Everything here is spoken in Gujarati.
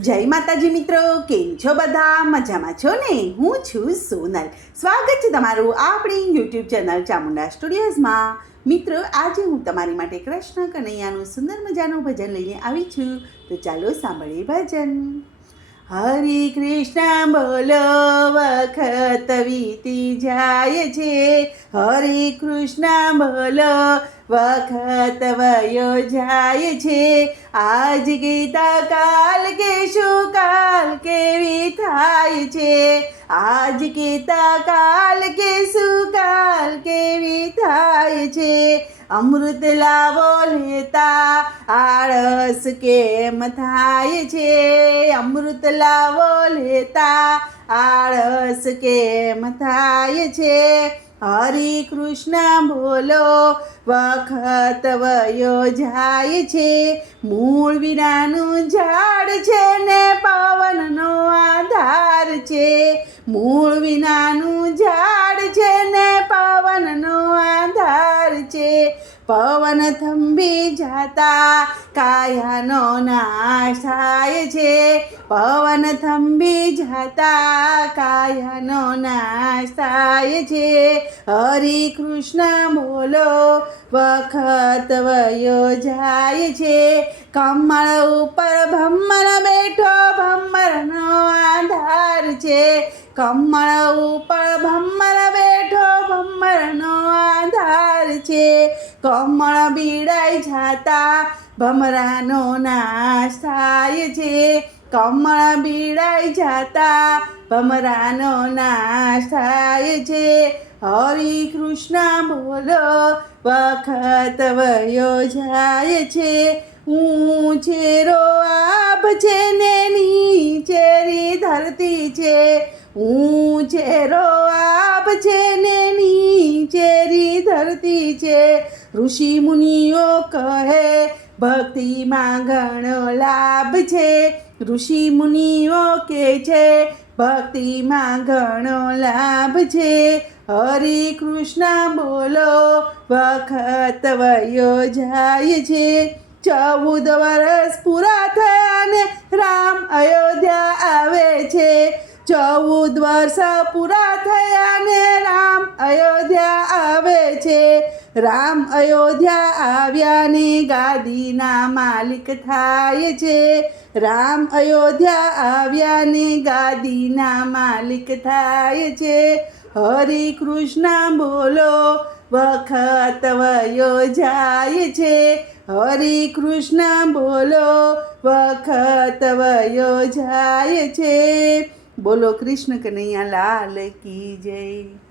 જય માતાજી મિત્રો, કેમ છો બધા? મજામાં છો ને? હું છું સોનલ. સ્વાગત છે તમારું આપણી યુટ્યુબ ચેનલ ચામુંડા સ્ટુડિયોઝમાં. મિત્રો, આજે હું તમારી માટે કૃષ્ણ કનૈયાનું સુંદર મજાનું ભજન લઈને આવી છું. તો ચાલો સાંભળીએ ભજન. હરે કૃષ્ણ બોલો, વખત વીતી જાય છે. હરે કૃષ્ણ બોલો, વખત વયો જાય છે. આજ ગીતા કાલ કે શું કાલ કેવી થાય છે. આજ ગીતા કાલ કે શું કાલ કેવી થાય છે. અમૃત લાવો લેતા આળસ કેમ થાય છે. અમૃત લાવો લેતા આળસ કેમ થાય છે. હરે કૃષ્ણ બોલો, વખત વયો જાય છે. મૂળ વિનાનું ઝાડ છે ને પવનનો આધાર છે. મૂળ વિનાનું ઝાડ છે ને પવનનો આધાર છે. પવન થંભી જાતા કાયાનો નાશ થાય છે. પવન થંભી જાતા કાયાનો નાશ થાય છે. હરે કૃષ્ણ બોલો, વખત વયો જાય છે. કમળ ઉપર ભમ્મર બેઠો ભમ્મરનો આધાર છે. કમળ ઉપર ભમ્મર બેઠો ભમ્મરનો આધાર છે. કમળ બીડાઈ જાતા ભમરાનો નાશ થાય છે. કમળ બીડાઈ જાતા ભમરાનો નાશ થાય છે. હરે કૃષ્ણ બોલો, વખત વયો જાય છે. ઊંચેરો આભ છે ને નીચેરી ધરતી છે. ઊંચેરો આભ છે ને નીચેરી ધરતી છે. ઋષિ મુનિઓ કહે ભક્તિમાં ઘણો લાભ છે. ઋષિ મુનિઓ કહે છે ભક્તિમાં ઘણો લાભ છે. હરે કૃષ્ણ બોલો, વખત વયો જાય છે. 14 વર્ષ પૂરા થયા ને રામ અયોધ્યા આવે છે. 14 વર્ષ પૂરા થયા ને રામ અયોધ્યા આવે છે. રામ અયોધ્યા આવ્યા ને ગાદીના માલિક થાય છે. રામ અયોધ્યા આવ્યા ને ગાદીના માલિક થાય છે. હરે કૃષ્ણ બોલો, વખત વયો જાય છે. હરે કૃષ્ણ બોલો, વખત વયો જાય છે. બોલો કૃષ્ણ કનૈયા લાલ કી જય.